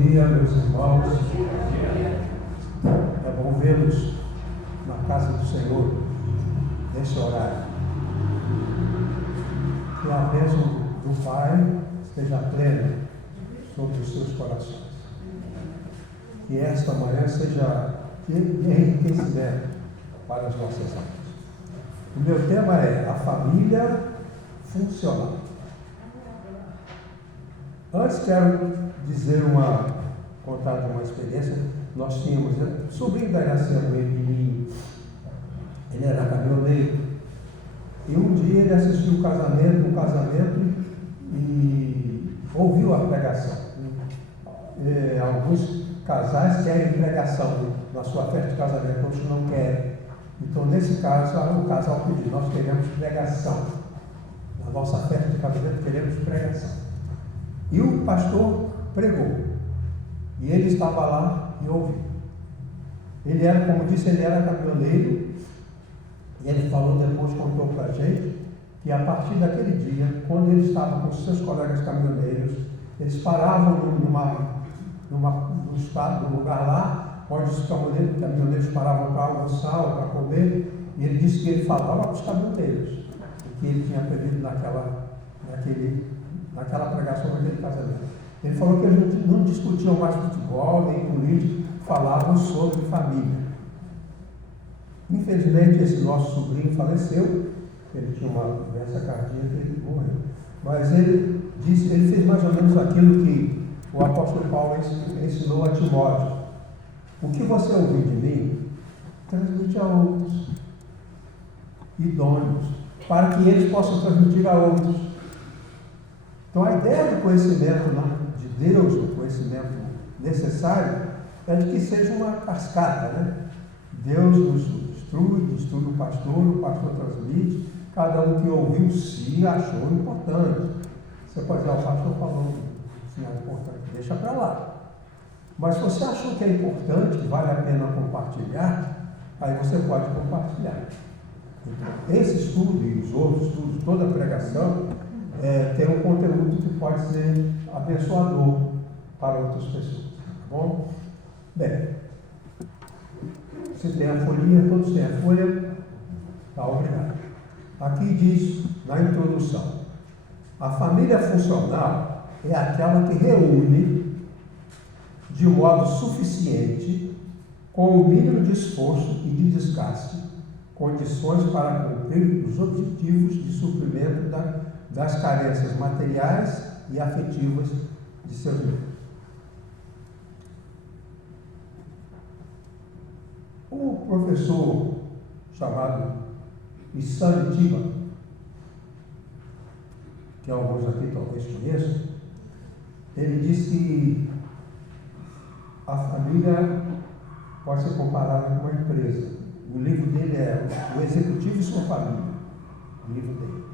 dia, meus irmãos. É bom vê-los na casa do Senhor, nesse horário. Que a bênção do Pai esteja plena sobre os seus corações. Que esta manhã seja de enriquecimento para as nossas almas. O meu tema é a família funcional. Antes quero contar uma experiência. Nós tínhamos o sobrinho da Iracema, ele era caminhoneiro, e um dia ele assistiu um casamento e ouviu a pregação. Alguns casais querem pregação na sua festa de casamento, outros não querem. Então, nesse caso, o casal pediu: nós queremos pregação. Na nossa festa de casamento, queremos pregação. E o pastor pregou. E ele estava lá e ouviu. Ele era, como disse, ele era caminhoneiro. E ele falou depois, contou para a gente, que a partir daquele dia, quando ele estava com seus colegas caminhoneiros, eles paravam num lugar lá, onde os caminhoneiros paravam para almoçar ou para comer, e ele disse que ele falava para os caminhoneiros, o que ele tinha aprendido naquela pregação, naquele casamento. Ele falou que eles não discutiam mais futebol, nem política, falavam sobre família. Infelizmente, esse nosso sobrinho faleceu, ele tinha uma doença cardíaca e ele morreu. Mas ele fez mais ou menos aquilo que o apóstolo Paulo ensinou a Timóteo: o que você ouvir de mim, transmite a outros, idôneos, para que eles possam transmitir a outros. Então, a ideia do conhecimento de Deus, o conhecimento necessário, é de que seja uma cascata, né? Deus nos instrui o pastor transmite, cada um que ouviu se achou importante. Você pode dizer: o pastor falou, se é importante, deixa para lá. Mas se você achou que é importante, vale a pena compartilhar, aí você pode compartilhar. Então, esse estudo e os outros estudos, toda a pregação, tem um conteúdo que pode ser abençoador para outras pessoas. Tá bom? Bem, você tem a folhinha, todos têm a folha. Tá, obrigado. Aqui diz, na introdução: a família funcional é aquela que reúne de modo suficiente, com o mínimo de esforço e de desgaste, condições para cumprir os objetivos de suprimento das carências materiais e afetivas de seus membros. O professor chamado Issan Tiba, que alguns aqui talvez conheçam, ele disse que a família pode ser comparada com uma empresa. O livro dele é O Executivo e Sua Família. O livro dele.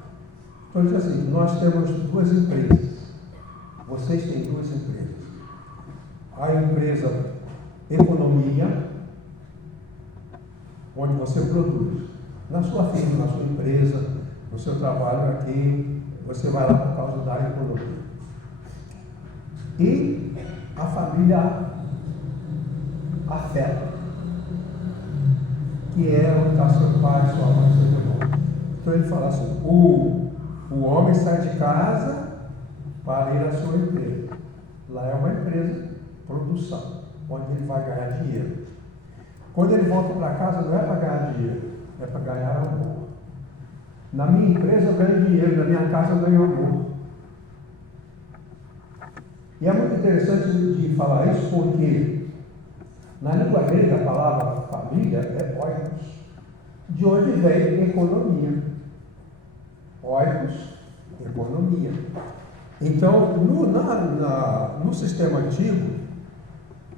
Então ele diz assim: nós temos duas empresas. Vocês têm duas empresas. A empresa economia, onde você produz. Na sua firma, na sua empresa, no seu trabalho aqui, você vai lá por causa da economia. E a família afeta, que é onde está seu pai, sua mãe, seu irmão. Então ele fala assim: o homem sai de casa para ir à sua empresa. Lá é uma empresa de produção, onde ele vai ganhar dinheiro. Quando ele volta para casa, não é para ganhar dinheiro, é para ganhar amor. Na minha empresa eu ganho dinheiro, na minha casa eu ganho amor. E é muito interessante de falar isso, porque na língua grega a palavra família é oikos, de onde vem economia. Oikos, economia. Então, no sistema antigo,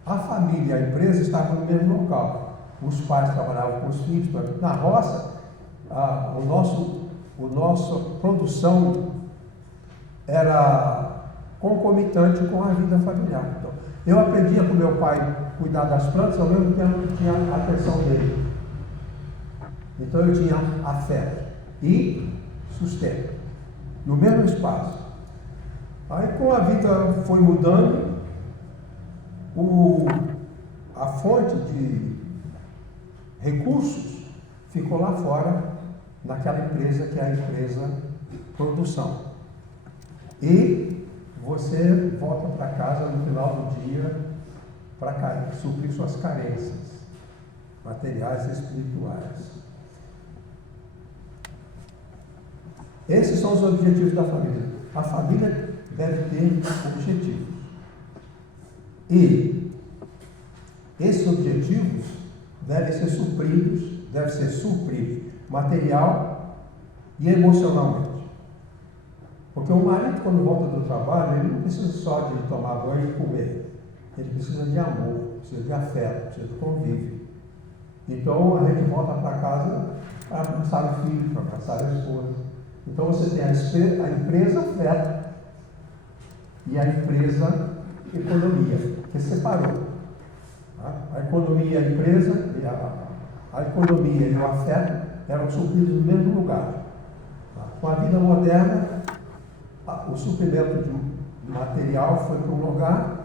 a família e a empresa estavam no mesmo local. Os pais trabalhavam com os filhos. Na roça, a nossa produção era concomitante com a vida familiar. Então, eu aprendia com meu pai cuidar das plantas, ao mesmo tempo que tinha a atenção dele. Então eu tinha afeto e sustento no mesmo espaço. Aí, com a vida foi mudando, a fonte de recursos ficou lá fora, naquela empresa que é a empresa produção. E você volta para casa no final do dia para suprir suas carências materiais e espirituais. Esses são os objetivos da família. A família deve ter objetivos. E esses objetivos devem ser supridos material e emocionalmente. Porque o marido, quando volta do trabalho, ele não precisa só de tomar banho e comer. Ele precisa de amor, precisa de afeto, precisa de convívio. Então a gente volta para casa para abraçar o filho, para abraçar a esposa. Então você tem a empresa afeto e a empresa economia, que separou. A economia e a empresa, a economia e o afeto eram supridos no mesmo lugar. Com a vida moderna, o suprimento de material foi para um lugar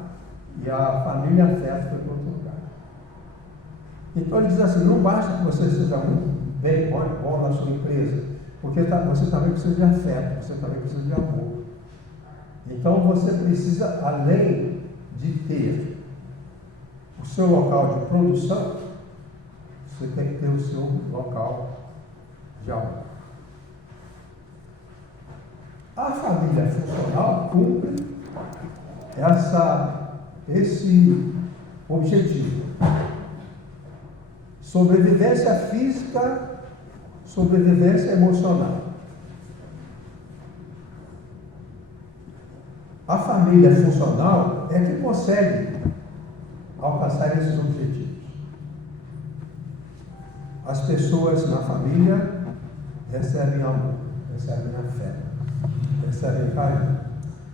e a família e afeto foi para outro lugar. Então ele diz assim, não basta que você seja muito bem, bom na sua empresa, porque você também precisa de afeto, você também precisa de amor. Então você precisa, além de ter o seu local de produção, você tem que ter o seu local de amor. A família funcional cumpre esse objetivo. Sobrevivência física, sobrevivência emocional. A família funcional é que consegue alcançar esses objetivos. As pessoas na família recebem amor, recebem afeto, recebem carinho.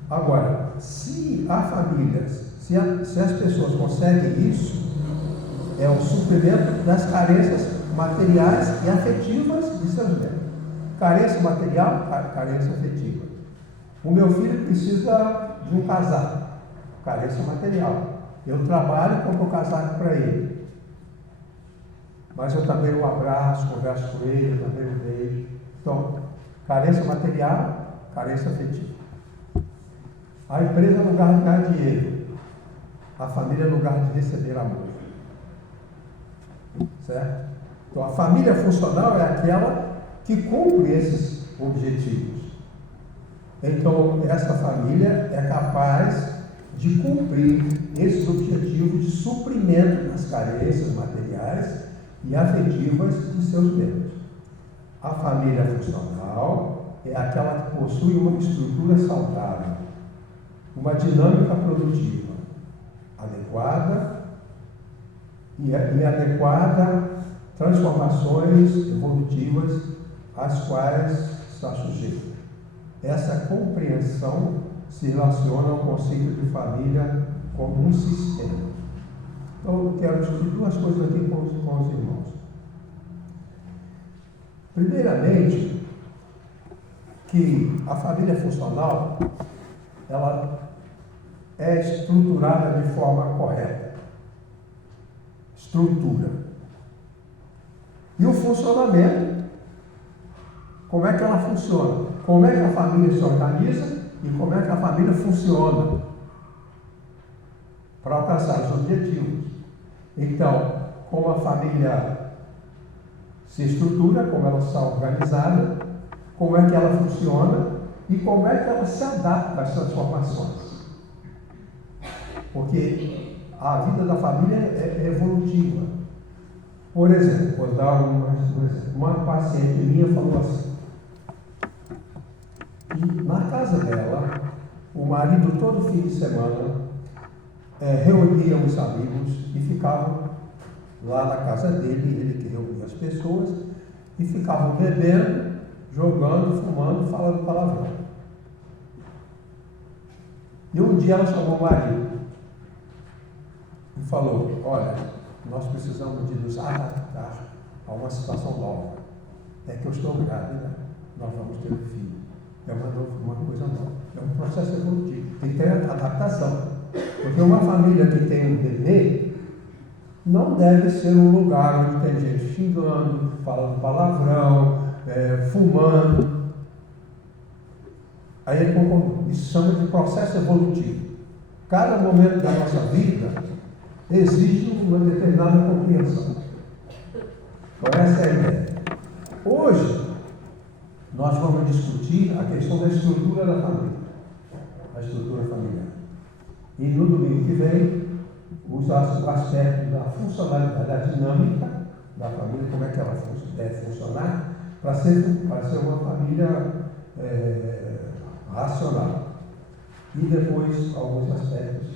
Agora, se a família, se as pessoas conseguem isso, é o suprimento das carências materiais e afetivas de seus membros. Carência material, carência afetiva. O meu filho precisa de um casaco, carência material. Eu trabalho e compro um casaco para ele. Mas eu também o abraço, converso com ele, eu também o beijo. Então, carência material, carência afetiva. A empresa é lugar de ganhar dinheiro. A família é lugar de receber amor. Certo? Então, a família funcional é aquela que cumpre esses objetivos. Então, essa família é capaz de cumprir esses objetivos de suprimento das carências materiais e afetivas de seus membros. A família funcional é aquela que possui uma estrutura saudável, uma dinâmica produtiva adequada e adequada transformações evolutivas às quais está sujeito. Essa compreensão se relaciona ao conceito de família como um sistema. Então, eu quero discutir duas coisas aqui com os irmãos. Primeiramente, que a família funcional, ela é estruturada de forma correta. Estrutura. E o funcionamento, como é que ela funciona? Como é que a família se organiza e como é que a família funciona para alcançar os objetivos. Então, como a família se estrutura, como ela está organizada, como é que ela funciona e como é que ela se adapta às transformações. Porque a vida da família é evolutiva. Por exemplo, vou dar uma paciente minha falou assim, que na casa dela, o marido todo fim de semana reunia os amigos e ficavam lá na casa dele, ele que reunia as pessoas, e ficavam bebendo, jogando, fumando, falando palavrão. E um dia ela chamou o marido e falou, olha, nós precisamos de nos adaptar a uma situação nova. É que eu estou grávida, nós vamos ter um filho. É uma coisa nova, é um processo evolutivo, tem que ter adaptação. Porque uma família que tem um bebê não deve ser um lugar onde tem gente xingando, falando palavrão, fumando. Aí ele concordou. Isso chama de processo evolutivo. Cada momento da nossa vida exige uma determinada compreensão. Então essa é a ideia. Hoje, nós vamos discutir a questão da estrutura da família. A estrutura familiar. E no domingo que vem, os aspectos da funcionalidade, da dinâmica da família, como é que ela deve funcionar, para ser uma família racional. E depois, alguns aspectos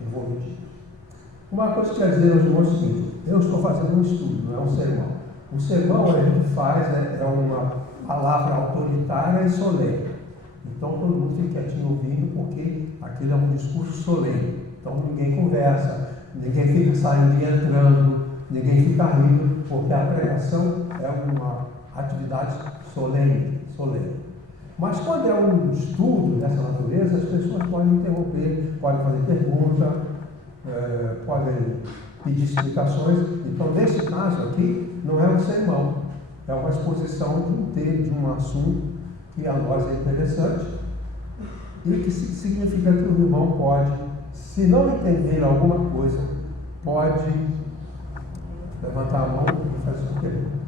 evolutivos. Uma coisa que quer dizer aos irmãos é o seguinte: eu estou fazendo um estudo, não é um sermão. O sermão a gente faz, é uma palavra autoritária e solene. Então todo mundo fica quietinho ouvindo, porque aquilo é um discurso solene. Então ninguém conversa, ninguém fica saindo e entrando, ninguém fica rindo, porque a pregação é uma atividade solene. Mas quando é um estudo dessa natureza, as pessoas podem interromper, podem fazer pergunta, podem pedir explicações. Então, nesse caso aqui, não é um sermão, é uma exposição de um assunto que a nós é interessante e que significa que o irmão pode, se não entender alguma coisa, pode levantar a mão e fazer uma pergunta.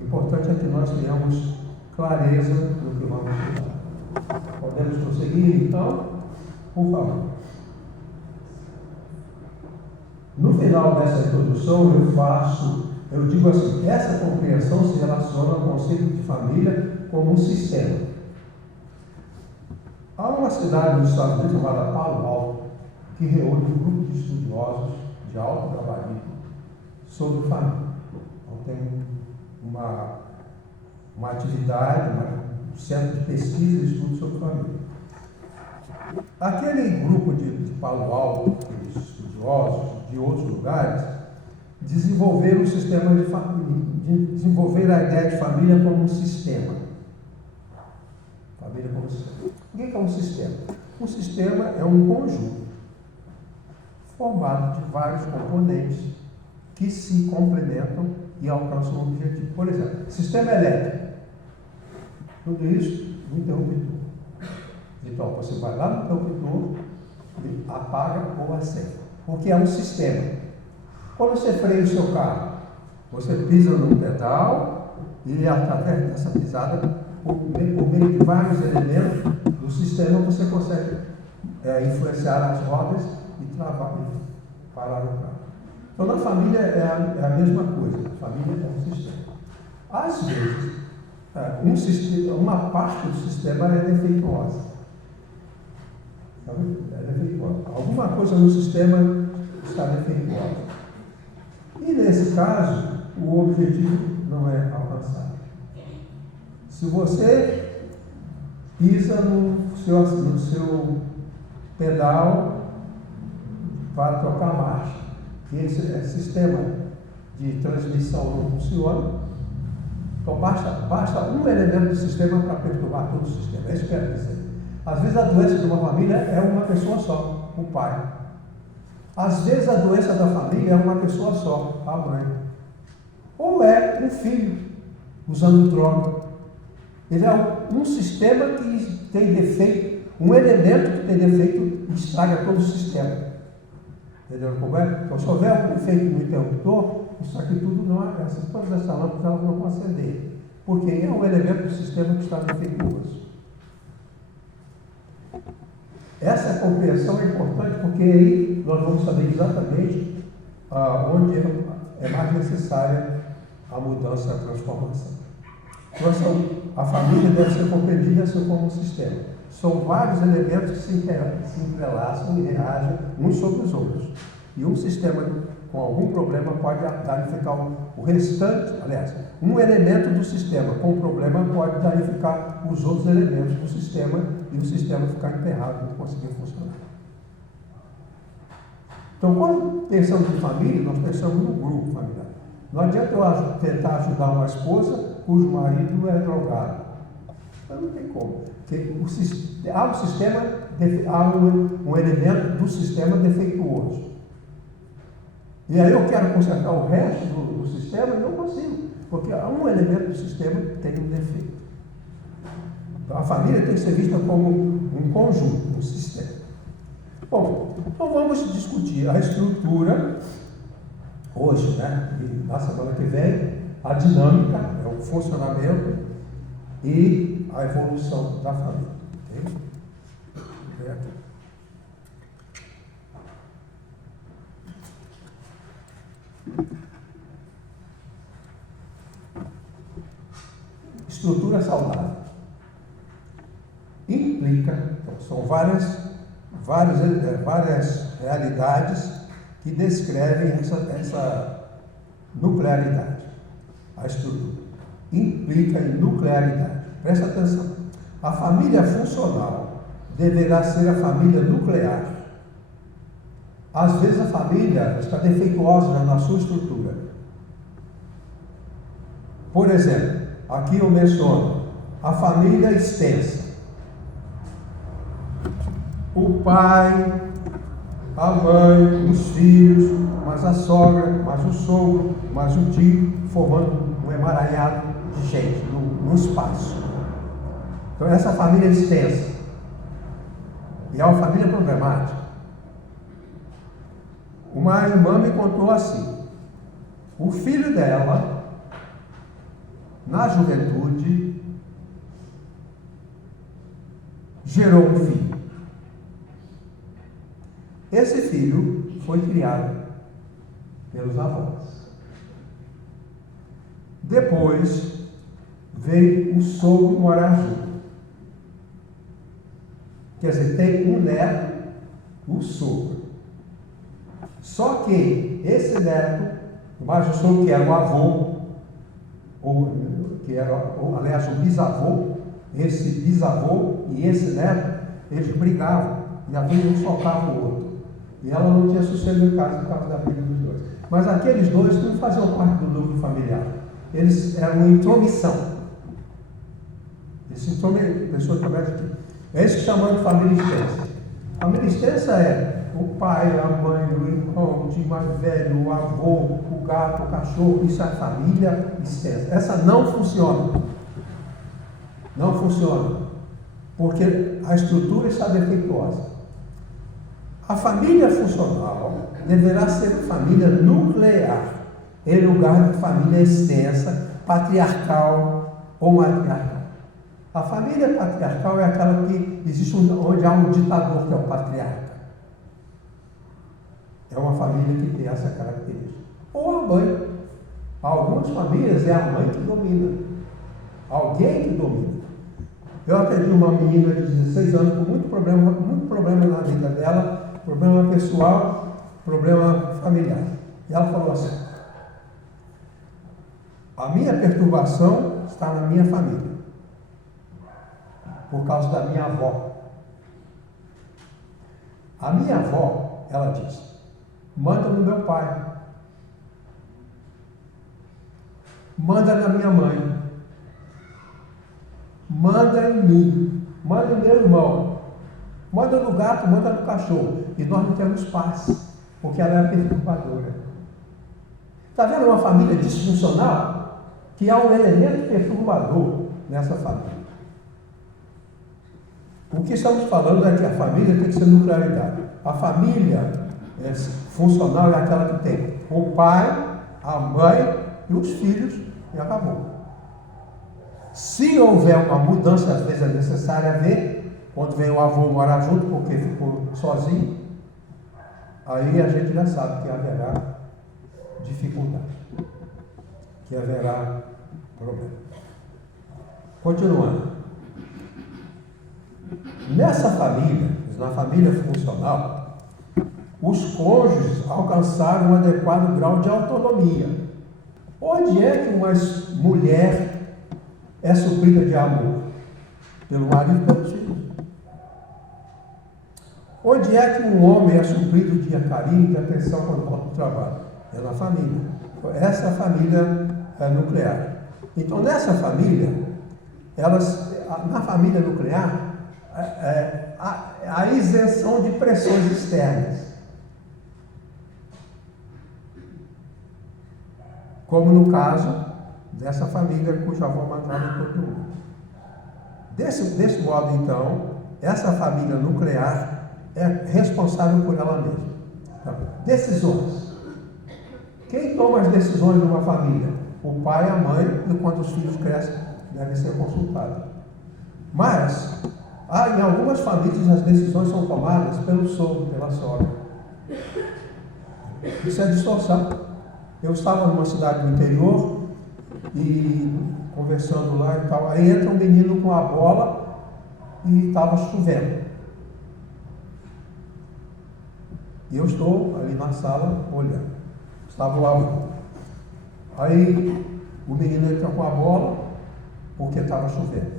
O importante é que nós tenhamos clareza do que vamos estudar. Podemos prosseguir, então? Por favor. No final dessa introdução, eu digo assim: essa compreensão se relaciona ao conceito de família como um sistema. Há uma cidade nos Estados Unidos chamada Palo Alto, que reúne um grupo de estudiosos de alto gabarito sobre família. Então, tem uma atividade, um centro de pesquisa e estudo sobre família. Aquele grupo de Palo Alto, aqueles estudiosos de outros lugares, desenvolveram o sistema de família, desenvolveram a ideia de família como um sistema. Família como um sistema. O que é um sistema? Um sistema é um conjunto formado de vários componentes que se complementam e alcançam um objetivo. Por exemplo, sistema elétrico. Tudo isso no interruptor. Então, você vai lá no interruptor e apaga ou acende. Porque é um sistema. Quando você freia o seu carro, você pisa no pedal e através dessa pisada, por meio de vários elementos do sistema, você consegue influenciar as rodas e travar e parar o carro. Então, na família é a mesma coisa. A família é um sistema. Às vezes, uma parte do sistema é defeituosa. Alguma coisa no sistema está defeituosa. E nesse caso, o objetivo não é alcançado. Se você pisa no seu pedal para trocar marcha, e esse sistema de transmissão não funciona, então basta um elemento do sistema para perturbar todo o sistema. É isso que eu quero dizer. Às vezes a doença de uma família é uma pessoa só, o pai. Às vezes a doença da família é uma pessoa só, a mãe. Ou é um filho usando droga. Ele é um sistema que tem defeito, um elemento que tem defeito e estraga todo o sistema. Entendeu como é? Então, se houver um defeito no interruptor, isso aqui tudo não, todas essas lâmpadas elas não vão acender. Porque é um elemento do sistema que está defeituoso. Essa compreensão é importante porque aí nós vamos saber exatamente onde é mais necessária a mudança, a transformação. Então, a família deve ser compreendida assim como um sistema. São vários elementos que se entrelaçam e reagem uns sobre os outros. E um sistema com algum problema pode danificar o restante, aliás, um elemento do sistema com problema pode danificar os outros elementos do sistema e o sistema ficar enterrado e não conseguir funcionar. Então, quando pensamos em família, nós pensamos no grupo familiar. Não adianta eu tentar ajudar uma esposa cujo marido é drogado. Mas não tem como. Porque há um elemento do sistema defeituoso. E aí eu quero consertar o resto do sistema e não consigo. Porque há um elemento do sistema que tem um defeito. Então a família tem que ser vista como um conjunto, um sistema. Bom, então vamos discutir a estrutura hoje, né? E na semana que vem, a dinâmica, o funcionamento e a evolução da família. Okay? Estrutura saudável implica, então, são várias realidades que descrevem essa nuclearidade. A estrutura implica em nuclearidade. Presta atenção. A família funcional deverá ser a família nuclear. Às vezes a família está defeituosa na sua estrutura. Por exemplo, aqui eu menciono a família extensa. O pai, a mãe, os filhos, mais a sogra, mais o sogro, mais o tio, formando um emaranhado de gente no espaço. Então essa família é extensa. E é uma família problemática. Uma irmã me contou assim: o filho dela, na juventude, gerou um filho. Esse filho foi criado pelos avós. Depois veio o sogro morar junto. Quer dizer, tem um neto, o sogro. Só que esse neto, mais o sogro que era o avô, aliás, o bisavô, esse bisavô e esse neto, eles brigavam, e às vezes um socava o outro. E ela não tinha sossego em casa por causa da briga dos dois. Mas aqueles dois não faziam parte do núcleo familiar. Eles eram uma intromissão. Pessoas que aqui. É isso que chamamos de família extensa. Família extensa é o pai, a mãe, o irmão, o tio mais velho, o avô, o gato, o cachorro. Isso é família extensa. Essa não funciona. Não funciona. Porque a estrutura está defeituosa. A família funcional deverá ser família nuclear, em lugar de família extensa, patriarcal ou matriarcal. A família patriarcal é aquela que existe onde há um ditador, que é o patriarca. É uma família que tem essa característica. Ou a mãe. Algumas famílias é a mãe que domina. Alguém que domina. Eu atendi uma menina de 16 anos com muito problema na vida dela, problema pessoal, problema familiar. E ela falou assim: a minha perturbação está na minha família, por causa da minha avó. A minha avó, ela disse, manda no meu pai, manda na minha mãe, manda em mim, manda no meu irmão, manda no gato, manda no cachorro. E nós não temos paz, porque ela é perturbadora. Está vendo uma família disfuncional? Que há um elemento perturbador nessa família. O que estamos falando é que a família tem que ser nuclearidade. A família funcional é aquela que tem o pai, a mãe e os filhos, e acabou. Se houver uma mudança, às vezes é necessário haver, quando vem o avô morar junto porque ficou sozinho, aí a gente já sabe que haverá dificuldade, que haverá problema. Continuando. Nessa família, na família funcional, os cônjuges alcançaram um adequado grau de autonomia. Onde é que uma mulher é suprida de amor? Pelo marido e pelos filhos. Onde é que um homem é suprido de carinho e de atenção quando volta do trabalho? É na família. Essa família é nuclear. Então, nessa família, na família nuclear, a isenção de pressões externas. Como no caso dessa família cuja avó matava todo mundo. Desse modo, então, essa família nuclear é responsável por ela mesma. Então, decisões. Quem toma as decisões de uma família? O pai, a mãe, e quando os filhos crescem, devem ser consultados. Mas, em algumas famílias, as decisões são tomadas pelo sogro, pela sogra. Isso é distorção. Eu estava numa cidade do interior e conversando lá e tal, aí entra um menino com a bola e estava chovendo. E eu estou ali na sala olhando. Estava o avô. Aí o menino entra com a bola porque estava chovendo.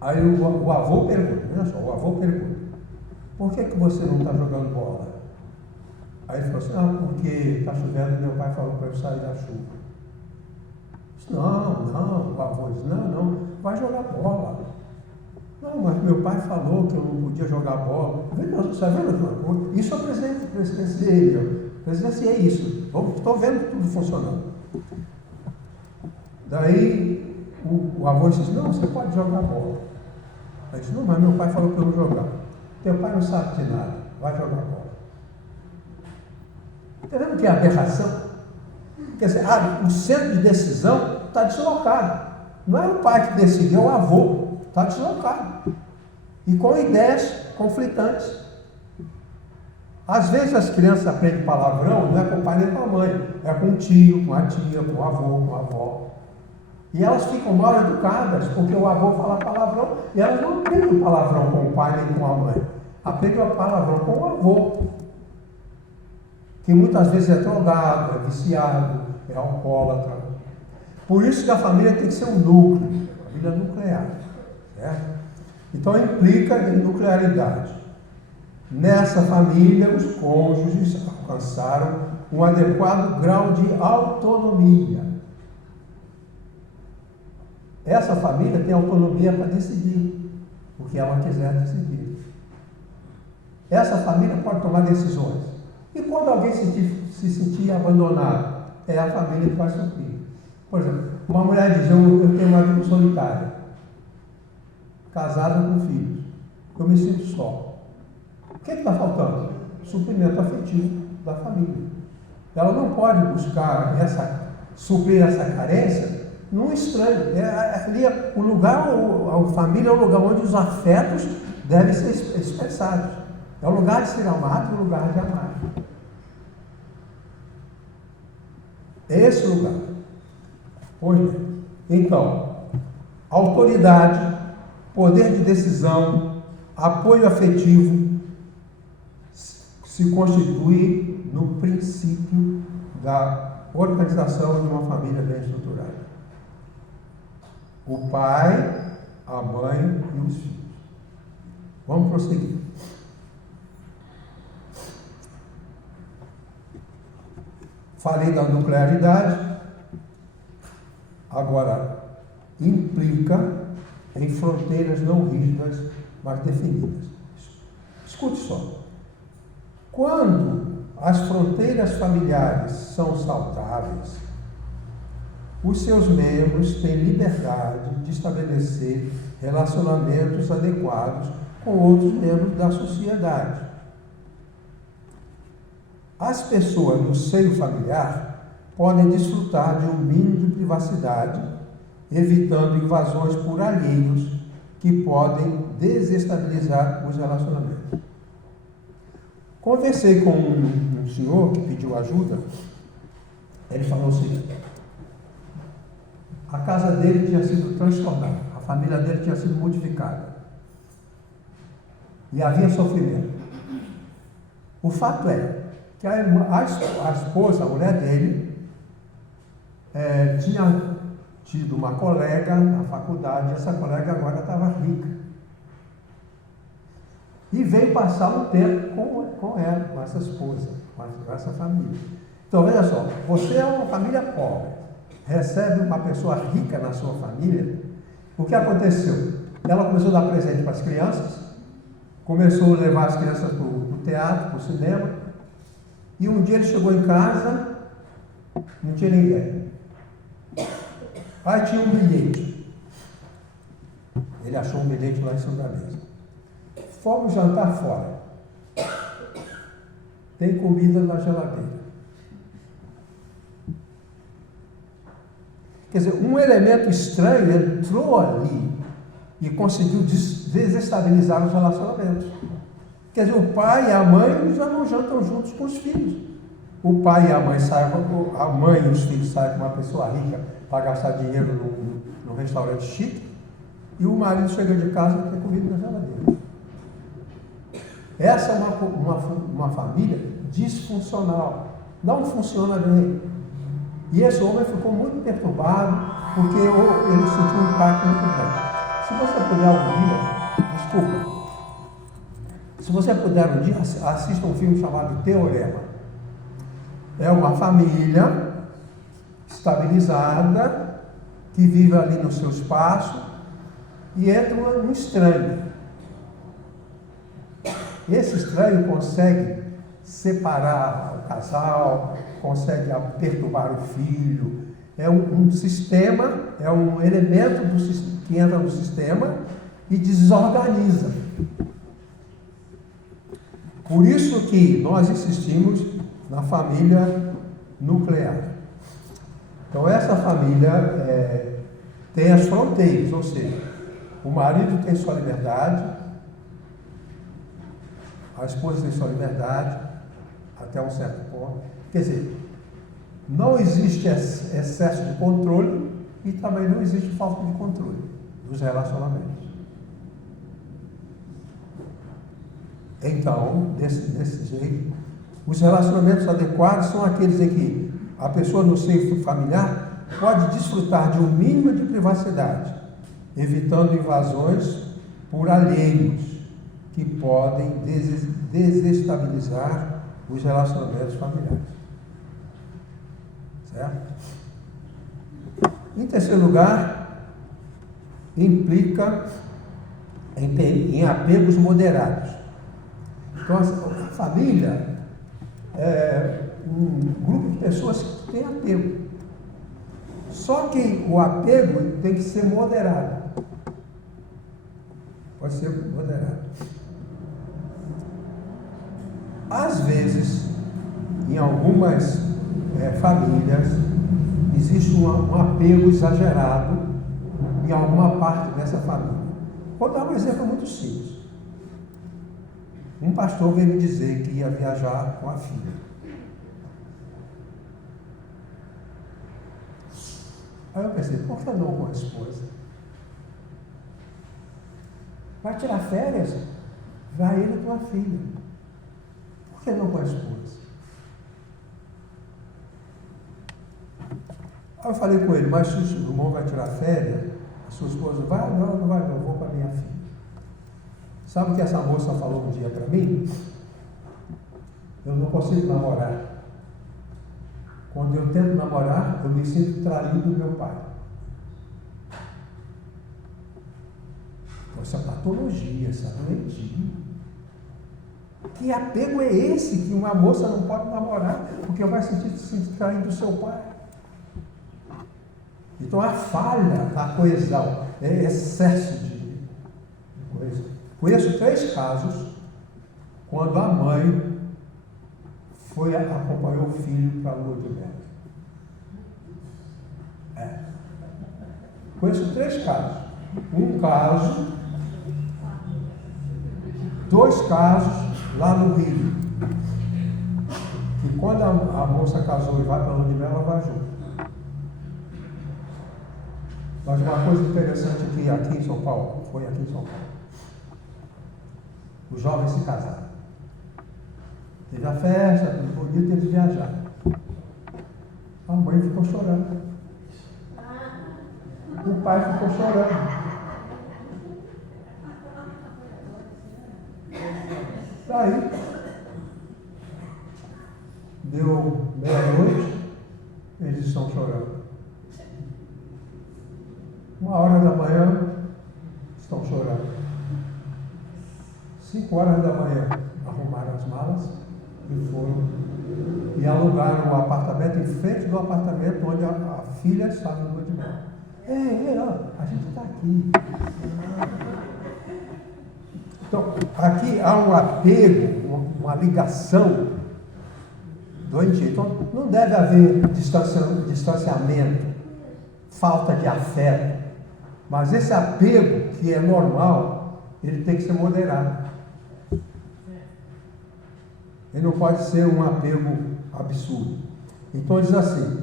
Aí o avô pergunta, olha só, o avô pergunta, por que você não está jogando bola? Aí ele falou assim, porque está chovendo e meu pai falou para eu sair da chuva. Disse, não, o avô disse, não, vai jogar bola. Não, mas meu pai falou que eu não podia jogar bola. Você vendo? Isso é presidenciei isso. Estou vendo tudo funcionando. Daí o avô disse, não, você pode jogar bola. Aí disse, não, mas meu pai falou para eu não jogar. Teu pai não sabe de nada, vai jogar bola. Está vendo que é aberração? Quer dizer, o centro de decisão está deslocado. Não é o pai que decidiu, é o avô. Está deslocado. E com ideias conflitantes. Às vezes as crianças aprendem palavrão, não é com o pai nem com a mãe. É com o tio, com a tia, com o avô, com a avó. E elas ficam mal educadas, porque o avô fala palavrão e elas não aprendem palavrão com o pai nem com a mãe. Aprendem o palavrão com o avô. Que muitas vezes é drogado, é viciado, é alcoólatra. Por isso que a família tem que ser um núcleo, família nuclear. Certo? Então implica em nuclearidade. Nessa família, os cônjuges alcançaram um adequado grau de autonomia. Essa família tem autonomia para decidir o que ela quiser decidir. Essa família pode tomar decisões. E quando alguém se sentir abandonado, é a família que vai suprir. Por exemplo, uma mulher diz, eu tenho uma vida solitária, casada com filhos, eu me sinto só. O que está faltando? Suprimento afetivo da família. Ela não pode buscar suprir essa carência num estranho. Ali o lugar, a família é o lugar onde os afetos devem ser expressados. É o lugar de ser amado e o lugar de amar. É esse o lugar. Pois bem. Então, autoridade, poder de decisão, apoio afetivo se constitui no princípio da organização de uma família bem estruturada. O pai, a mãe e os filhos. Vamos prosseguir. Falei da nuclearidade, agora implica em fronteiras não rígidas, mas definidas. Escute só. Quando as fronteiras familiares são saudáveis, os seus membros têm liberdade de estabelecer relacionamentos adequados com outros membros da sociedade. As pessoas no seio familiar podem desfrutar de um mínimo de privacidade, evitando invasões por alheios que podem desestabilizar os relacionamentos. Conversei com um senhor que pediu ajuda. Ele falou o seguinte: a casa dele tinha sido transtornada, a família dele tinha sido modificada e havia sofrimento. O fato é que a esposa, a mulher dele, tinha tido uma colega na faculdade, e essa colega agora estava rica. E veio passar um tempo com ela, com essa esposa, com essa família. Então, veja só, você é uma família pobre, recebe uma pessoa rica na sua família, O que aconteceu? Ela começou a dar presente para as crianças, começou a levar as crianças para o teatro, para o cinema, e um dia ele chegou em casa, não tinha ninguém. Aí tinha um bilhete. Ele achou um bilhete lá em cima da mesa. Fomos jantar fora. Tem comida na geladeira. Quer dizer, um elemento estranho entrou ali e conseguiu desestabilizar os relacionamentos. Quer dizer, o pai e a mãe já não jantam juntos com os filhos. O pai e a mãe saem, a mãe e os filhos saem com uma pessoa rica para gastar dinheiro num restaurante chique, e o marido chega de casa e tem comida na geladeira. Essa é uma família disfuncional. Não funciona bem. E esse homem ficou muito perturbado, porque ele sentiu um impacto muito grande. Se você puder algum dia, se você puder um dia, assista um filme chamado Teorema. É uma família estabilizada, que vive ali no seu espaço, e entra um estranho. Esse estranho consegue separar o casal, consegue perturbar o filho. É um sistema, é um elemento que entra no sistema e desorganiza. Por isso que nós insistimos na família nuclear. Então essa família tem as fronteiras, ou seja, o marido tem sua liberdade, a esposa tem sua liberdade, até um certo ponto. Quer dizer, não existe excesso de controle e também não existe falta de controle dos relacionamentos. Então, desse jeito, os relacionamentos adequados são aqueles em que a pessoa no seio familiar pode desfrutar de um mínimo de privacidade, evitando invasões por alheios que podem desestabilizar os relacionamentos familiares. Certo? Em terceiro lugar, implica em apegos moderados. Então, a família é um grupo de pessoas que tem apego. Só que o apego tem que ser moderado. Pode ser moderado. Às vezes, em algumas famílias, existe um apego exagerado em alguma parte dessa família. Vou dar um exemplo muito simples. Um pastor veio me dizer que ia viajar com a filha. Aí eu pensei, por que não com a esposa? Vai tirar férias? Vai ele com a filha. Por que não com a esposa? Aí eu falei com ele, mas se o irmão vai tirar férias, a sua esposa vai? Não, não vai, não, vou para minha filha. Sabe o que essa moça falou um dia para mim? Eu não consigo namorar. Quando eu tento namorar, eu me sinto traído do meu pai. Então, isso é patologia, isso é doentio. Que apego é esse que uma moça não pode namorar porque vai se trair do seu pai? Então, a falha da coesão é excesso de coisa. Conheço 3 casos quando a mãe acompanhou o filho para a lua de mel. Conheço 3 casos. Um caso, 2 casos lá no Rio. Que quando a moça casou e vai para a lua de mel, ela vai junto. Mas uma coisa interessante aqui em São Paulo, foi aqui em São Paulo. Os jovens se casaram. Teve a festa, tudo bonito, eles viajaram. A mãe ficou chorando. O pai ficou chorando. Daí, deu meia-noite, eles estão chorando. 1 1h da manhã, estão chorando. 5h da manhã, arrumaram as malas e foram e alugaram um apartamento em frente do apartamento onde a filha estava no de mel. Ei, ó, a gente está aqui. Então, aqui há um apego, uma ligação doentia. Então, não deve haver distanciamento, falta de afeto. Mas esse apego, que é normal, ele tem que ser moderado. Ele não pode ser um apego absurdo. Então, diz assim: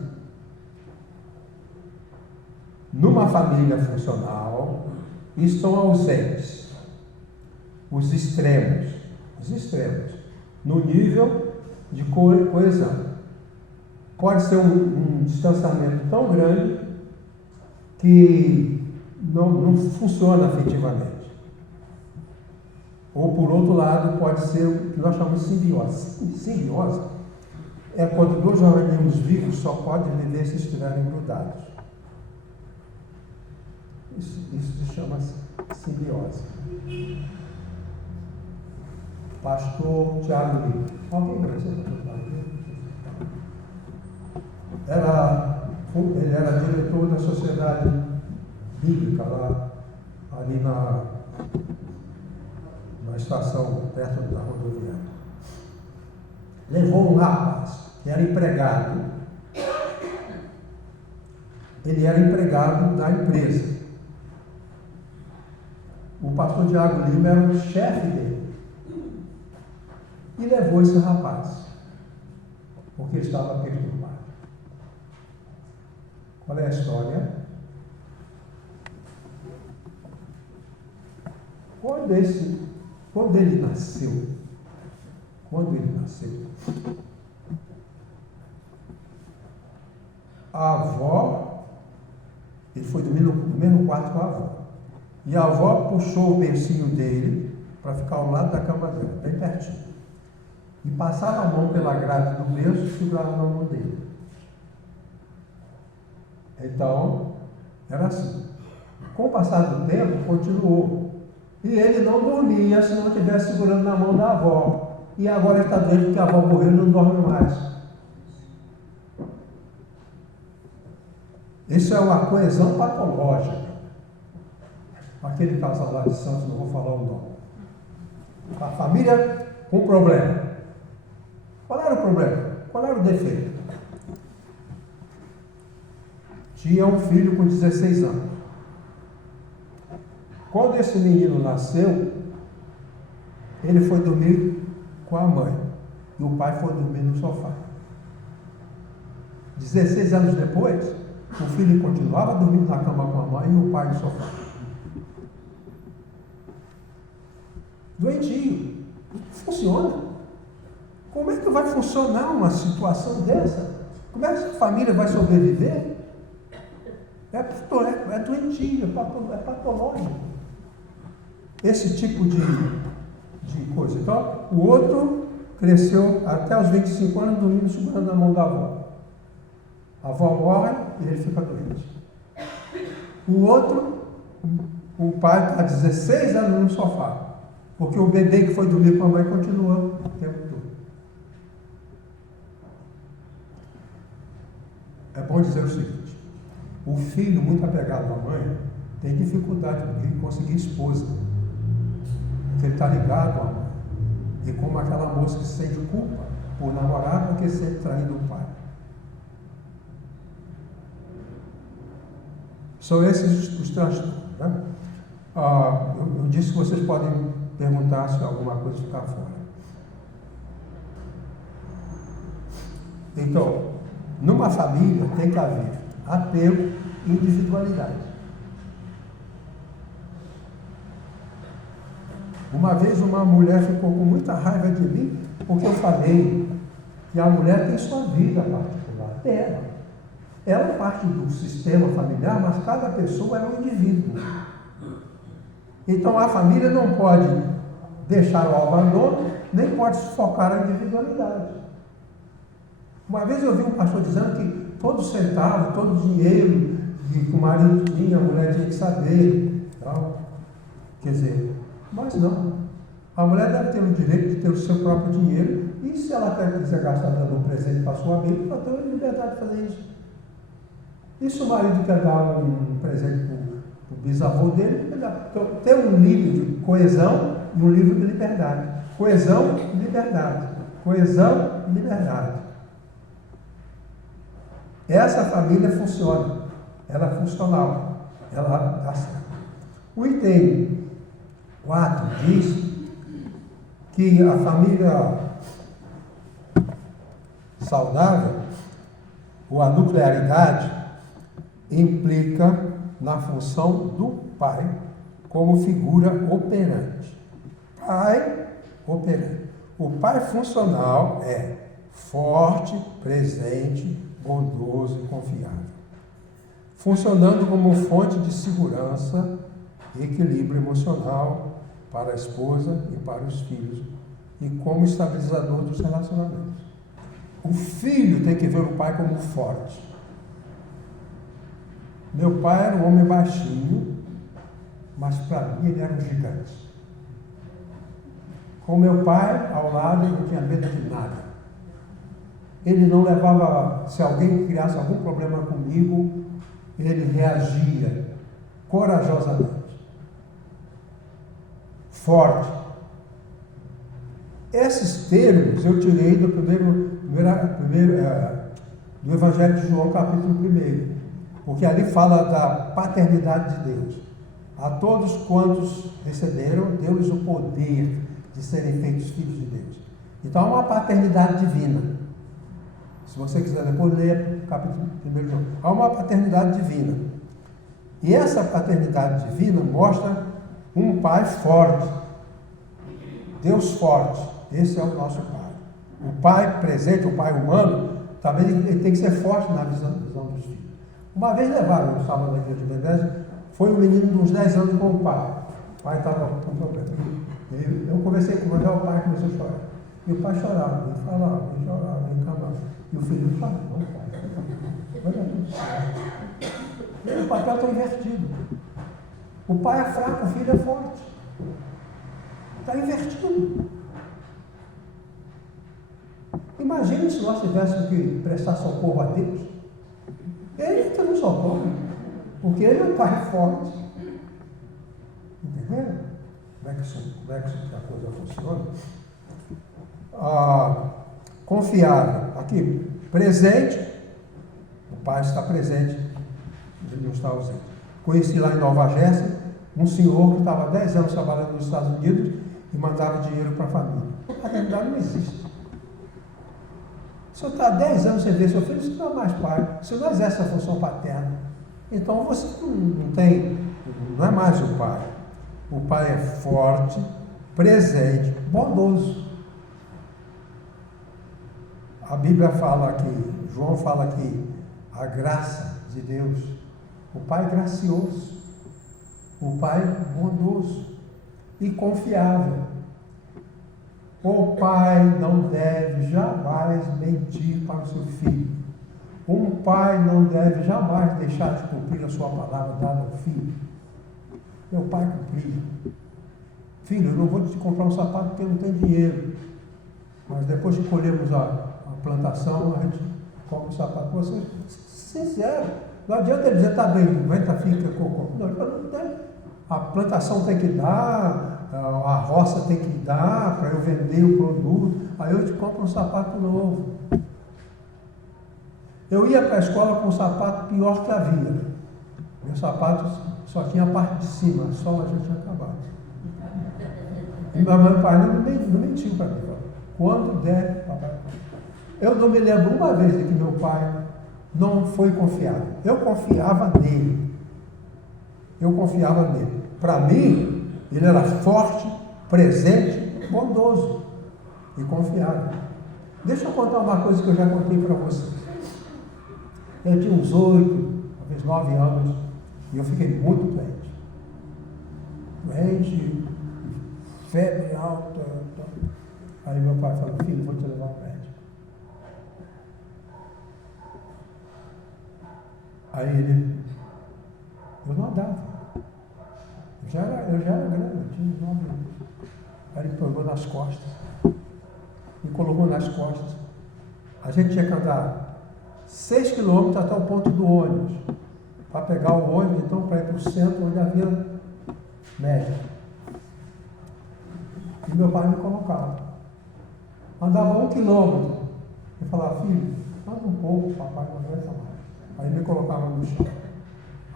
numa família funcional, estão ausentes os extremos, no nível de coesão. Pode ser um distanciamento tão grande que não funciona afetivamente. Ou, por outro lado, pode ser o que nós chamamos de simbiose. Simbiose é quando dois organismos vivos só podem viver se estiverem grudados. Isso se chama simbiose. Pastor Tiago Lima. Alguém conhece o pastor Tiago? Ele era diretor da Sociedade Bíblica, lá, ali na estação, perto da rodoviária. Levou um rapaz, que era empregado. Ele era empregado da empresa. O pastor Tiago Lima era o chefe dele. E levou esse rapaz, porque estava perturbado. Qual é a história? Quando ele nasceu, a avó, ele foi do mesmo quarto com a avó, e a avó puxou o bercinho dele para ficar ao lado da cama dela, bem pertinho. E passava a mão pela grade do berço e segurava na mão dele. Então, era assim. Com o passar do tempo, continuou. E ele não dormia se não estivesse segurando na mão da avó. E agora ele está doente porque a avó morreu e não dorme mais. Isso é uma coesão patológica. Aquele casal lá de Santos, não vou falar o nome. A família com problema. Qual era o problema? Qual era o defeito? Tinha um filho com 16 anos. Quando esse menino nasceu, ele foi dormir com a mãe. E o pai foi dormir no sofá. 16 anos depois, o filho continuava dormindo na cama com a mãe e o pai no sofá. Doentinho. Funciona. Como é que vai funcionar uma situação dessa? Como é que essa família vai sobreviver? É doentio, é patológico. Esse tipo de coisa. Então, o outro cresceu até os 25 anos dormindo segurando a mão da avó. A avó morre e ele fica doente. O outro, o pai está há 16 anos no sofá. Porque o bebê que foi dormir com a mãe continua o tempo todo. É bom dizer o seguinte: o filho muito apegado à mãe tem dificuldade de conseguir esposa, porque ele está ligado à mãe. E como aquela moça que sente culpa por namorar porque sempre traindo o pai. São esses os transtornos. Né? Eu disse que vocês podem perguntar se alguma coisa ficar fora. Então, numa família tem que haver apego e individualidade. Uma vez uma mulher ficou com muita raiva de mim porque eu falei que a mulher tem sua vida particular dela. Ela é parte do sistema familiar, mas cada pessoa é um indivíduo. Então a família não pode deixar o abandono, nem pode sufocar a individualidade. Uma vez eu vi um pastor dizendo que todo centavo, todo dinheiro que o marido tinha, a mulher tinha que saber. Tal. Quer dizer, mas não. A mulher deve ter o direito de ter o seu próprio dinheiro, e se ela quiser gastar dando um presente para a sua amiga, ela tem a liberdade de fazer isso. E se o marido quer dar um presente para o bisavô dele, ele dá. Então, tem um nível de coesão e um nível de liberdade. Coesão e liberdade. Coesão e liberdade. Essa família funciona. Ela é funcional. Ela dá certo. O item 4 diz que a família saudável, ou a nuclearidade, implica na função do pai como figura operante. Pai operante. O pai funcional é forte, presente, bondoso e confiável, funcionando como fonte de segurança e equilíbrio emocional para a esposa e para os filhos, e como estabilizador dos relacionamentos. O filho tem que ver o pai como forte. Meu pai era um homem baixinho, mas para mim ele era um gigante. Com meu pai ao lado, eu não tinha medo de nada. Ele não levava, se alguém criasse algum problema comigo, ele reagia corajosamente. Forte. Esses termos eu tirei do do Evangelho de João, capítulo 1, porque ali fala da paternidade de Deus. A todos quantos receberam, deu-lhes o poder de serem feitos filhos de Deus. Então há uma paternidade divina. Se você quiser depois ler o capítulo 1 de João. Há uma paternidade divina. E essa paternidade divina mostra um pai forte. Deus forte. Esse é o nosso pai. O pai presente, o pai humano, também ele tem que ser forte na visão dos filhos. Uma vez levaram, eu estava na igreja de Bethesda, foi um menino de uns 10 anos com o pai. O pai estava com problema. Eu conversei com o pai começou a chorar. E o pai chorava, ele falava, ele chorava, ele clamava. E o filho falava, não, pai, olha tudo certo. O papel está invertido. O pai é fraco, o filho é forte. Está invertido. Imagine se nós tivéssemos que prestar socorro a Deus. Ele que nos socorre, porque ele é um pai forte. Entenderam? Como é que a coisa funciona? Confiável. Aqui, presente. O pai está presente, ele não está ausente. Conheci lá em Nova Jersey um senhor que estava há 10 anos trabalhando nos Estados Unidos e mandava dinheiro para a família. A paternidade não existe. Se você está há 10 anos sem ver seu filho, você não é mais pai. Você não exerce a função paterna. Então você não é mais o pai. O pai é forte, presente, bondoso. A Bíblia fala aqui, João fala aqui, a graça de Deus. O pai é gracioso. O pai é bondoso e confiável. O pai não deve jamais mentir para o seu filho. Um pai não deve jamais deixar de cumprir a sua palavra dada ao filho. Meu pai cumpria. Filho, eu não vou te comprar um sapato porque eu não tenho dinheiro. Mas depois que colhemos a plantação, a gente compra o sapato. Você, sincero, não adianta ele dizer, está bem, aguenta, fica, cocô. Não, não tem. A plantação tem que dar, a roça tem que dar para eu vender o produto, aí eu te compro um sapato novo. Eu ia para a escola com um sapato pior que havia. Meu sapato só tinha a parte de cima, a sola já tinha acabado. E meu pai não mentiu para mim. Quando der, papai. Eu não me lembro uma vez de que meu pai não foi confiável. Eu confiava nele. Para mim, ele era forte, presente, bondoso e confiável. Deixa eu contar uma coisa que eu já contei para vocês. Eu tinha uns 8, talvez 9 anos, e eu fiquei muito doente. Doente, febre alta. Aí meu pai falou, filho, vou te levar ao médico. Aí ele Eu não andava. Eu já era grande, eu tinha 9 anos. Aí ele pegou nas costas, me colocou nas costas. A gente tinha que andar 6 quilômetros até o ponto do ônibus, para pegar o ônibus, então, para ir para o centro, onde havia médico. E meu pai me colocava. Andava 1 quilômetro. Eu falava, filho, anda um pouco, papai não aguenta mais. Aí me colocava no chão.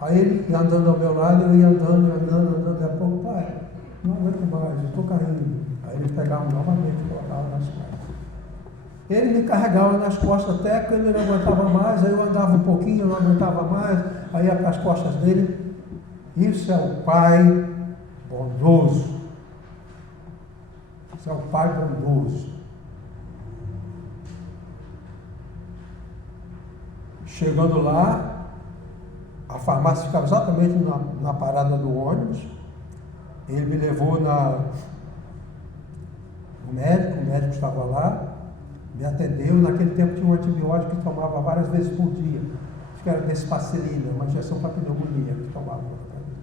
Aí ele ia andando ao meu lado, eu ia andando, daqui a pouco, pai, não aguento mais, eu estou caindo. Aí ele pegava novamente e colocava nas costas. Ele me carregava nas costas até que ele não aguentava mais, aí eu andava um pouquinho, eu não aguentava mais, aí ia para as costas dele. Isso é o pai bondoso. Isso é o pai bondoso. Chegando lá, a farmácia ficava exatamente na parada do ônibus. Ele me levou o médico estava lá, me atendeu. Naquele tempo tinha um antibiótico que tomava várias vezes por dia. Acho que era despacelina, uma injeção para pneumonia, que tomava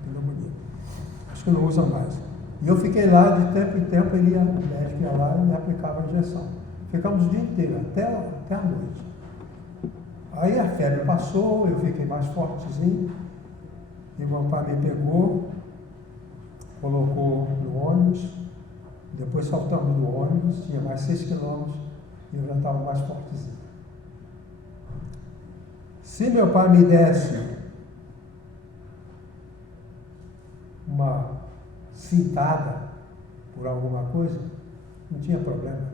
pneumonia. Acho que não usa mais. E eu fiquei lá, de tempo em tempo, o médico ia lá e me aplicava a injeção. Ficamos o dia inteiro, até a noite. Aí a febre passou, eu fiquei mais fortezinho, e meu pai me pegou, colocou no ônibus, depois saltamos no ônibus, tinha mais 6 quilômetros, e eu já estava mais fortezinho. Se meu pai me desse uma cintada por alguma coisa, não tinha problema.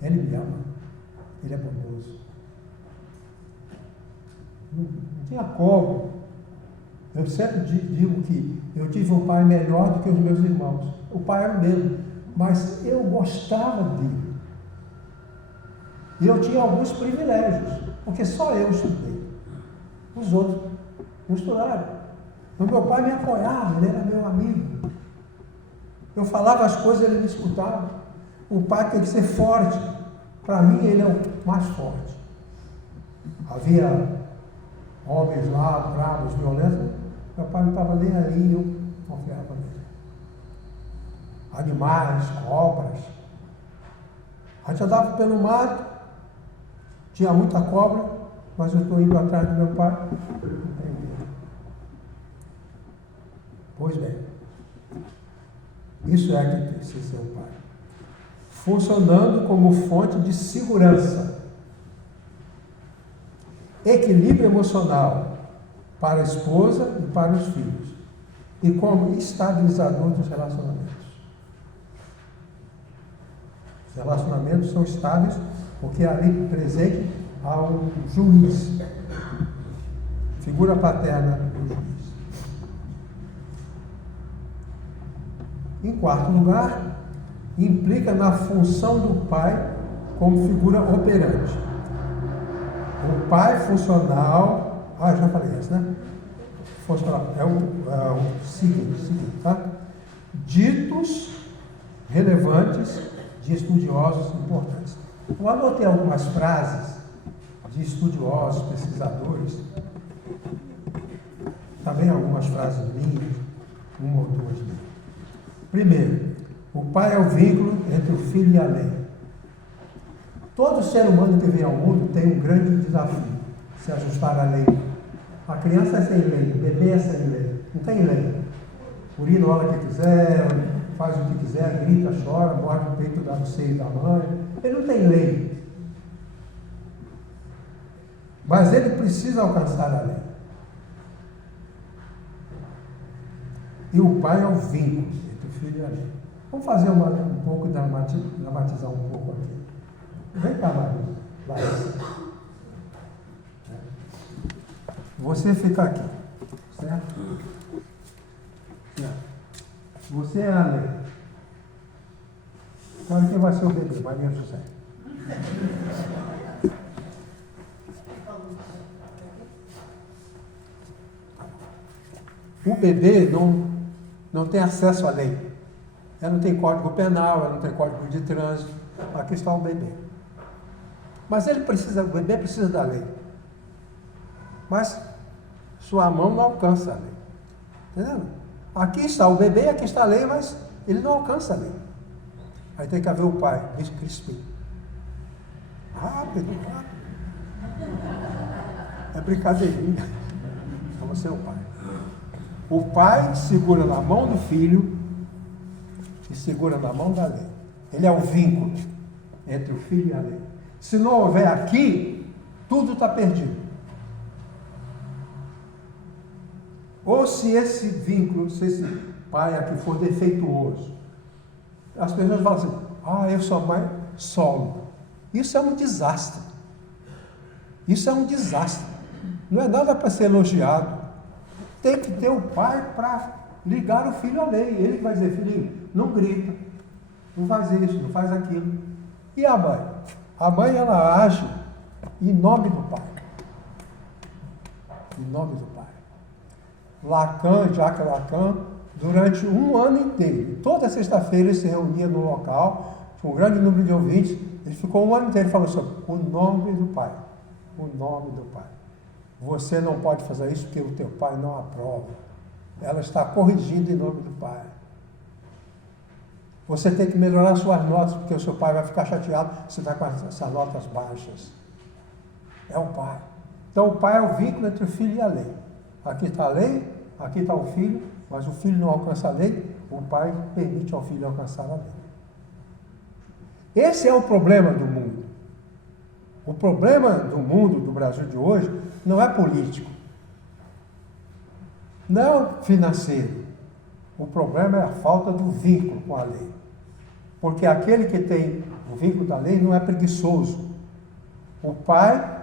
Ele me ama, ele é bondoso. Não tinha como. Eu sempre digo que eu tive um pai melhor do que os meus irmãos. O pai era o mesmo, mas eu gostava dele. E eu tinha alguns privilégios, porque só eu estudei. Os outros não estudaram. O meu pai me apoiava, ele era meu amigo. Eu falava as coisas, ele me escutava. O pai tem que ser forte. Para mim, ele é o mais forte. Havia homens lá, bravos, violentos. Meu pai não estava nem aí, eu confiava nele. Animais, cobras. A gente andava pelo mato, tinha muita cobra, mas eu estou indo atrás do meu pai. Não tem medo. Pois bem, isso é que tem que ser seu pai. Funcionando como fonte de segurança, equilíbrio emocional para a esposa e para os filhos, e como estabilizador dos relacionamentos. Os relacionamentos são estáveis porque ali presente há um juiz, figura paterna do juiz. Em quarto lugar, implica na função do pai como figura operante. O pai funcional, já falei isso, né? Funcional, é o seguinte, tá? Ditos relevantes de estudiosos importantes. Eu anotei algumas frases de estudiosos, pesquisadores, também algumas frases minhas, uma ou duas minhas. Primeiro, o pai é o vínculo entre o filho e a lei. Todo ser humano que vem ao mundo tem um grande desafio, se ajustar à lei. A criança é sem lei, o bebê é sem lei, não tem lei. Urina a hora que quiser, faz o que quiser, grita, chora, morde o peito do seio da mãe. Ele não tem lei. Mas ele precisa alcançar a lei. E o pai é o vínculo entre o filho e a lei. Vamos fazer um pouco, dramatizar um pouco aqui. Vem cá, Larissa. Você fica aqui, certo? Você é a lei. Agora quem vai ser o bebê? Maria José. O bebê não tem acesso à lei. Ela não tem código penal, ela não tem código de trânsito. Aqui está o bebê. Mas o bebê precisa da lei. Mas sua mão não alcança a lei. Entendeu? Aqui está o bebê, aqui está a lei, mas ele não alcança a lei. Aí tem que haver o pai, bicho crispim. Rápido, rápido. É brincadeirinha. Então você é o pai. O pai segura na mão do filho e segura na mão da lei. Ele é o vínculo entre o filho e a lei. Se não houver aqui, tudo está perdido. Ou se esse vínculo, se esse pai aqui for defeituoso, as pessoas falam assim, eu sou mãe solo. Isso é um desastre. Isso é um desastre. Não é nada para ser elogiado. Tem que ter o pai para ligar o filho à lei. Ele vai dizer, filhinho, não grita, não faz isso, não faz aquilo. E a mãe? A mãe, ela age em nome do pai. Em nome do pai. Jacques Lacan, durante um ano inteiro, toda sexta-feira ele se reunia no local, com um grande número de ouvintes, ele ficou um ano inteiro falando sobre o nome do pai. O nome do pai. Você não pode fazer isso porque o teu pai não aprova. Ela está corrigindo em nome do pai. Você tem que melhorar suas notas, porque o seu pai vai ficar chateado se você está com essas notas baixas. É o pai. Então o pai é o vínculo entre o filho e a lei. Aqui está a lei, aqui está o filho, mas o filho não alcança a lei, o pai permite ao filho alcançar a lei. Esse é o problema do mundo. O problema do mundo, do Brasil de hoje, não é político, não financeiro. O problema é a falta do vínculo com a lei. Porque aquele que tem o vínculo da lei não é preguiçoso. O pai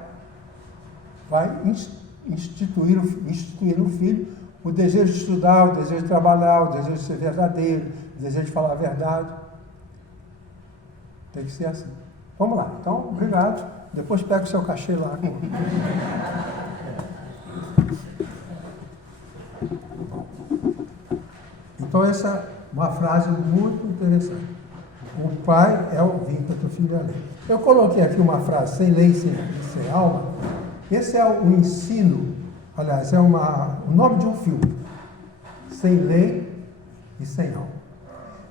vai instituir no filho o desejo de estudar, o desejo de trabalhar, o desejo de ser verdadeiro, o desejo de falar a verdade. Tem que ser assim. Vamos lá. Então, obrigado. Depois pega o seu cachê lá. Então, essa é uma frase muito interessante. O pai é o vínculo entre o filho e a lei. Eu coloquei aqui uma frase, sem lei, sem alma. Esse é o ensino, aliás, é o nome de um filme. Sem lei e sem alma.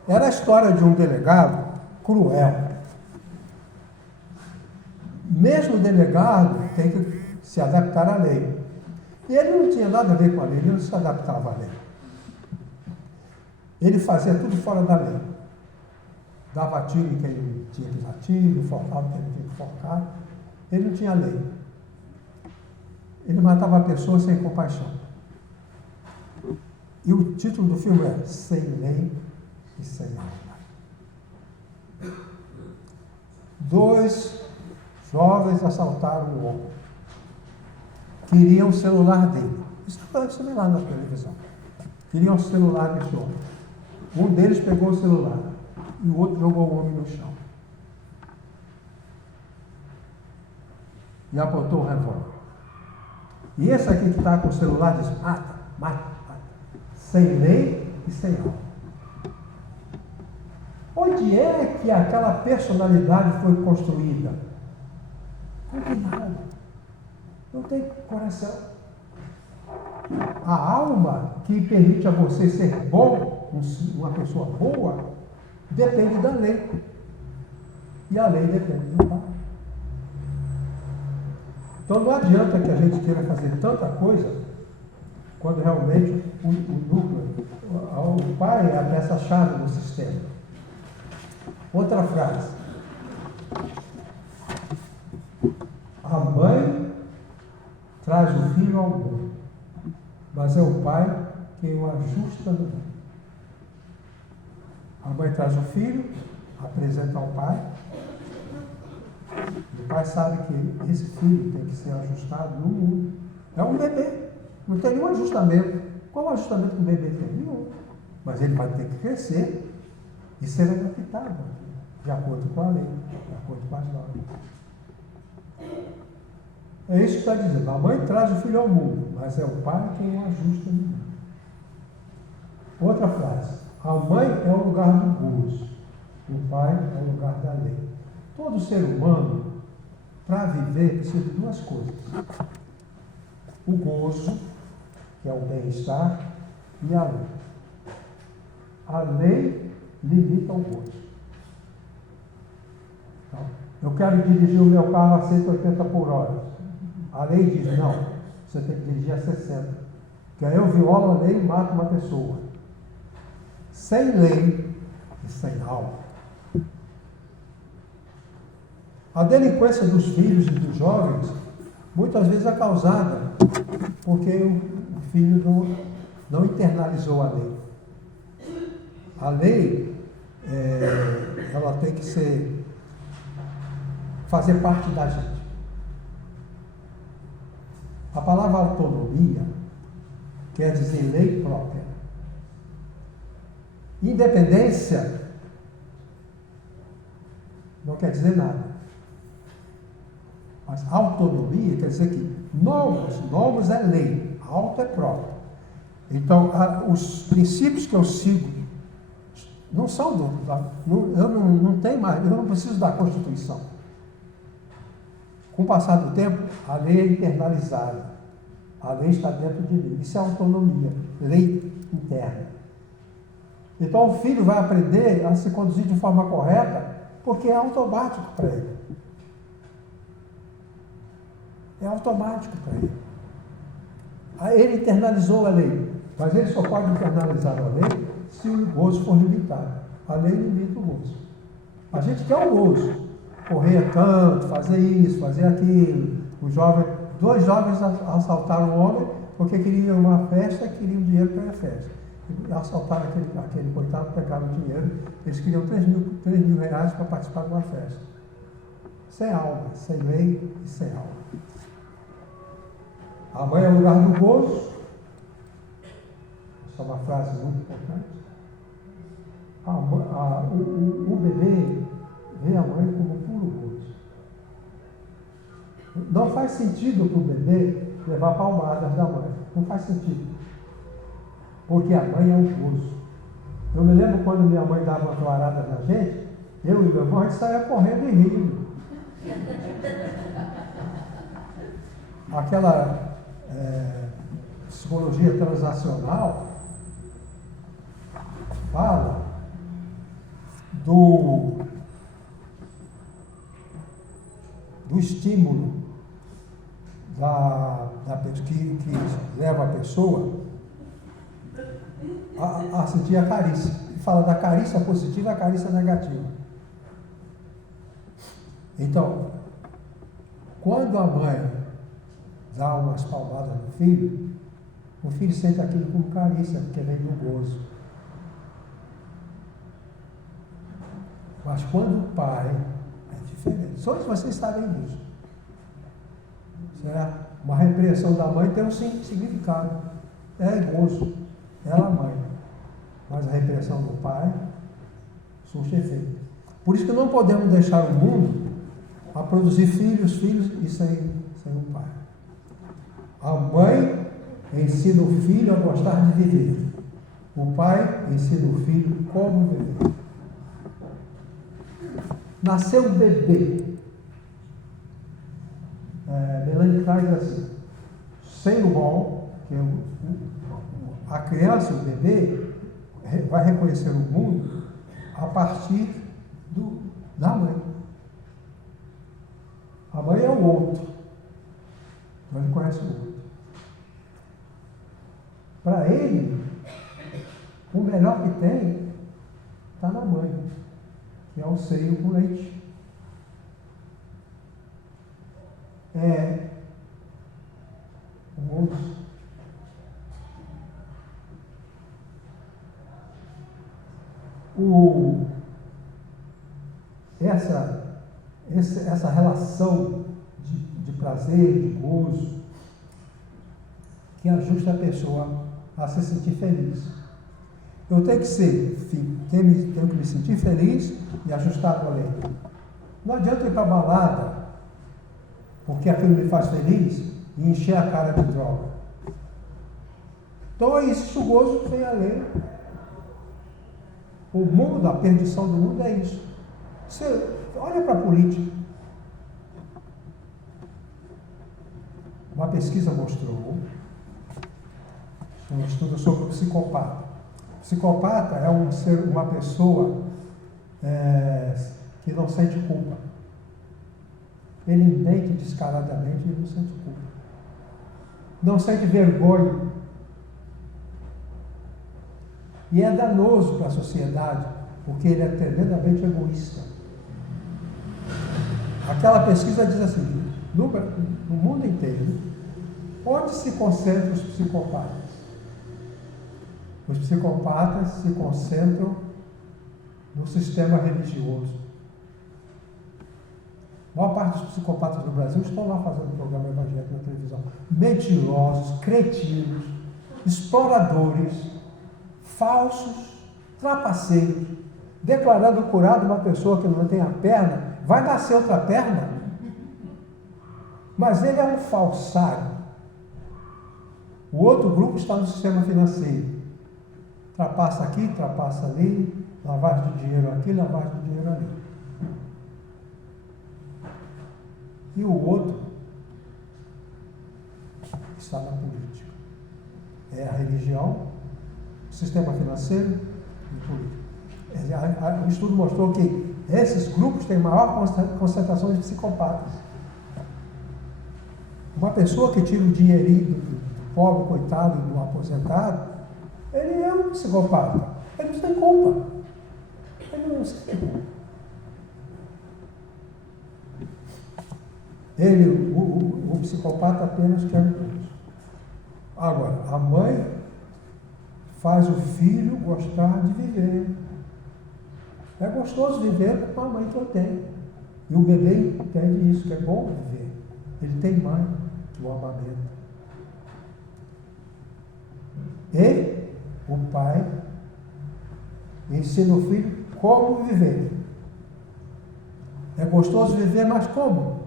Era a história de um delegado cruel. Mesmo o delegado tem que se adaptar à lei. E ele não tinha nada a ver com a lei, ele não se adaptava à lei. Ele fazia tudo fora da lei. Dava tiro em quem não tinha que dar tiro, enforcava quem não tinha que enforcar. Ele não tinha lei. Ele matava a pessoa sem compaixão. E o título do filme é Sem Lei e Sem Alma. 2 jovens assaltaram um homem. Queriam o celular dele. Isso aparece lá na televisão. Queriam o celular desse homem. Um deles pegou o celular e o outro jogou o homem no chão. E apontou o revólver. E esse aqui que está com o celular diz, mata, mata, mata. Sem lei e sem alma. Onde é que aquela personalidade foi construída? Não tem nada. Não tem coração. A alma que permite a você ser bom, uma pessoa boa, depende da lei. E a lei depende do pai. Então não adianta que a gente queira fazer tanta coisa quando realmente o núcleo, o pai é a peça-chave do sistema. Outra frase. A mãe traz o filho ao mundo, mas é o pai quem o ajusta no mundo. A mãe traz o filho, apresenta ao pai. O pai sabe que esse filho tem que ser ajustado no mundo. É um bebê, não tem nenhum ajustamento. Qual o ajustamento que o bebê tem? Nenhum. Mas ele vai ter que crescer e ser adaptado, de acordo com a lei, de acordo com as normas. É isso que está dizendo. A mãe traz o filho ao mundo, mas é o pai quem o ajusta no mundo. Outra frase. A mãe é o lugar do gozo, o pai é o lugar da lei. Todo ser humano, para viver, precisa de 2 coisas. O gozo, que é o bem-estar, e a lei. A lei limita o gozo. Então, eu quero dirigir o meu carro a 180 por hora. A lei diz, não, você tem que dirigir a 60. Porque aí eu violo a lei e mato uma pessoa. Sem lei e sem alma. A delinquência dos filhos e dos jovens, muitas vezes é causada porque o filho não internalizou a lei. A lei, ela tem que fazer parte da gente. A palavra autonomia quer dizer lei própria. Independência não quer dizer nada. Mas autonomia quer dizer que nomos é lei, auto é próprio. Então, os princípios que eu sigo não são eu não tenho mais, eu não preciso da Constituição. Com o passar do tempo, a lei é internalizada. A lei está dentro de mim. Isso é autonomia, lei interna. Então, o filho vai aprender a se conduzir de forma correta, porque é automático para ele. É automático para ele. Aí ele internalizou a lei, mas ele só pode internalizar a lei se o gozo for limitado. A lei limita o gozo. A gente quer o gozo. Correr tanto, fazer isso, fazer aquilo. Dois jovens assaltaram um homem porque queriam uma festa, queriam dinheiro para a festa. E assaltaram aquele coitado, pegaram o dinheiro. Eles queriam 3 mil reais para participar de uma festa. Sem alma, sem lei e sem alma. A mãe é o lugar do gozo. Essa é uma frase muito importante. O bebê vê a mãe como puro gozo. Não faz sentido para o bebê levar palmadas da mãe. Não faz sentido. Porque a mãe é o gozo. Eu me lembro quando minha mãe dava uma toalhada na gente, eu e meu irmão, a gente saía correndo e rindo. Aquela psicologia transacional fala do estímulo que leva a pessoa a sentir a carícia. Fala da carícia positiva e a carícia negativa. Então, quando a mãe dá umas palmadas no filho, o filho sente aquilo como carícia, porque vem do gozo. Mas quando o pai é diferente, só vocês sabem disso. Certo? Uma repreensão da mãe tem um significado. É gozo, ela é mãe. Mas a repreensão do pai surge efeito. Por isso que não podemos deixar o mundo a produzir filhos e sem o pai. A mãe ensina o filho a gostar de viver. O pai ensina o filho como viver. Nasceu o bebê. Melanie traz assim, sem o rol, que a criança, o bebê, vai reconhecer o mundo a partir da mãe. A mãe é o outro. Então ele conhece o outro. Para ele, o melhor que tem está na mãe, que é o seio com leite. É o osso. Essa relação de prazer, de gozo, que ajusta a pessoa a se sentir feliz. Eu tenho que me sentir feliz e ajustado à lei. Não adianta ir para a balada, porque aquilo me faz feliz, e encher a cara de droga. Então é isso, o gozo sem a lei. O mundo, a perdição do mundo é isso. Você olha para a política. Uma pesquisa mostrou um estudo sobre o psicopata. O psicopata é uma pessoa que não sente culpa. Ele mente descaradamente e não sente culpa. Não sente vergonha. E é danoso para a sociedade, porque ele é tremendamente egoísta. Aquela pesquisa diz assim, no mundo inteiro, onde se concentram os psicopatas? Os psicopatas se concentram no sistema religioso. A maior parte dos psicopatas do Brasil estão lá fazendo programa evangélico na televisão. Mentirosos, cretinos, exploradores, falsos, trapaceiros, declarando curado uma pessoa que não tem a perna, vai nascer outra perna, mas ele é um falsário. O outro grupo está no sistema financeiro. Trapaça aqui, trapaça ali, lavagem de dinheiro aqui, lavagem de dinheiro ali. E o outro está na política. É a religião, o sistema financeiro e política. O estudo mostrou que esses grupos têm maior concentração de psicopatas. Uma pessoa que tira o dinheirinho do pobre, coitado, do aposentado, ele é um psicopata. Ele não tem culpa. Ele não sente culpa. O psicopata apenas quer um curso. Agora, a mãe faz o filho gostar de viver. É gostoso viver com a mãe que eu tenho. E o bebê entende isso, que é bom viver. Ele tem mãe que o amamenta. E o pai ensina o filho como viver. É gostoso viver, mas como?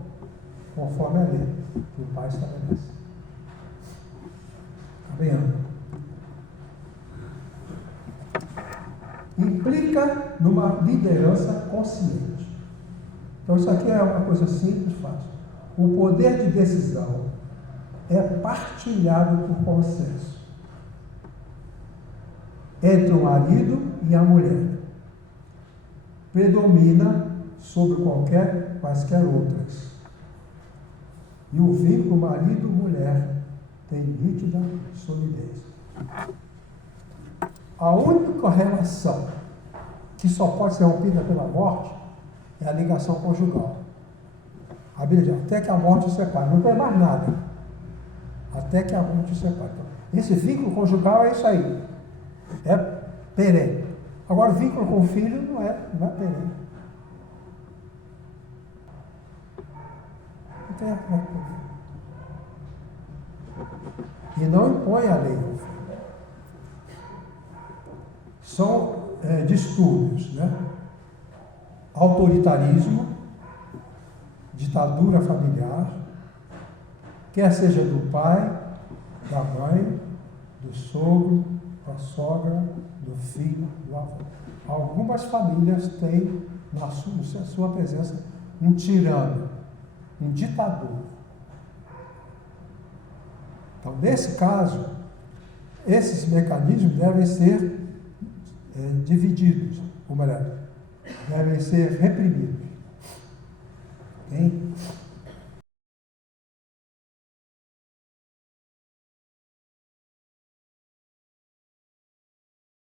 Conforme a lei que o pai estabelece. Caminhando. Implica numa liderança consciente. Então isso aqui é uma coisa simples, fácil. O poder de decisão é partilhado por consenso entre o marido e a mulher. Predomina sobre quaisquer outras. E o vínculo marido-mulher tem nítida solidez. A única relação que só pode ser rompida pela morte é a ligação conjugal. A Bíblia diz, até que a morte os separe. Não tem mais nada. Até que a morte os separe. Então, esse vínculo conjugal é isso aí. É perene. Agora, o vínculo com o filho não é perene. Não tem a ver. E não impõe a lei ao filho. São distúrbios, né? Autoritarismo, ditadura familiar, quer seja do pai, da mãe, do sogro, da sogra, do filho, do avô. Algumas famílias têm na sua presença um tirano, um ditador. Então, nesse caso, esses mecanismos devem ser divididos, ou melhor, devem ser reprimidos. Okay?